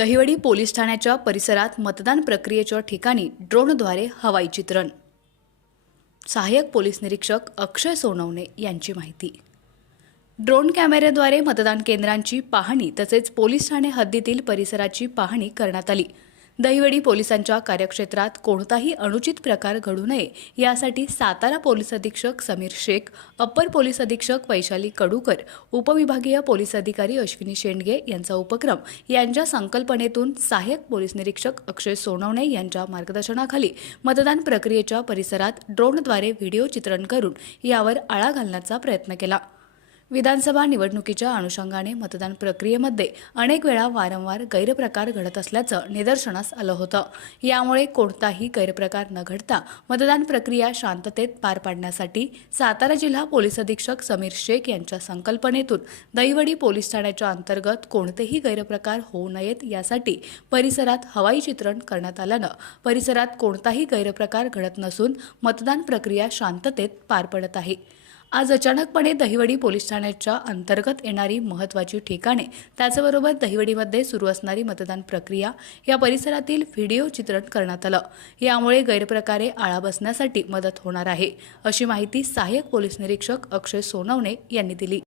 Dahiwadi police ठाण्याच्या परिसरात मतदान प्रक्रियेच्या ठिकाणी ड्रोनद्वारे हवाई चित्रण. सहाय्यक पोलीस निरीक्षक अक्षय सोनवणे यांची माहिती. ड्रोन कॅमेऱ्याद्वारे मतदान केंद्रांची पाहणी तसेच पोलीस ठाणे हद्दीतील परिसराची पाहणी करण्यात आली. दहिवडी पोलिसांच्या कार्यक्षेत्रात कोणताही अनुचित प्रकार घडू नये यासाठी सातारा पोलीस अधीक्षक समीर शेख अप्पर पोलीस अधीक्षक वैशाली कडूकर उपविभागीय पोलीस अधिकारी अश्विनी शेंडगे यांचा उपक्रम यांच्या संकल्पनेतून सहाय्यक पोलीस निरीक्षक अक्षय सोनवणे यांच्या मार्गदर्शनाखाली मतदान प्रक्रियेच्या परिसरात ड्रोनद्वारे व्हिडिओ चित्रण करून यावर आळा घालण्याचा प्रयत्न केला. विधानसभा निवडणुकीच्या अनुषंगाने मतदान प्रक्रियेमध्ये अनेक वेळा वारंवार गैरप्रकार घडत असल्याचं निदर्शनास आलं होतं. यामुळे कोणताही गैरप्रकार न घडता मतदान प्रक्रिया शांततेत पार पाडण्यासाठी सातारा जिल्हा पोलीस अधीक्षक समीर शेख यांच्या संकल्पनेतून दहिवडी पोलीस ठाण्याच्या अंतर्गत कोणतेही गैरप्रकार होऊ नयेत यासाठी परिसरात हवाई चित्रण करण्यात आल्यानं परिसरात कोणताही गैरप्रकार घडत नसून मतदान प्रक्रिया शांततेत पार पडत आहे. आज अचानकपणे दहिवडी पोलीस ठाण्याच्या अंतर्गत येणारी महत्त्वाची ठिकाणे त्याचबरोबर दहिवडीमध्ये सुरू असणारी मतदान प्रक्रिया या परिसरातील व्हिडिओ चित्रण करण्यात आलं. यामुळे गैरप्रकारे आळा बसण्यासाठी मदत होणार आहे अशी माहिती सहाय्यक पोलीस निरीक्षक अक्षय सोनवणे यांनी दिली.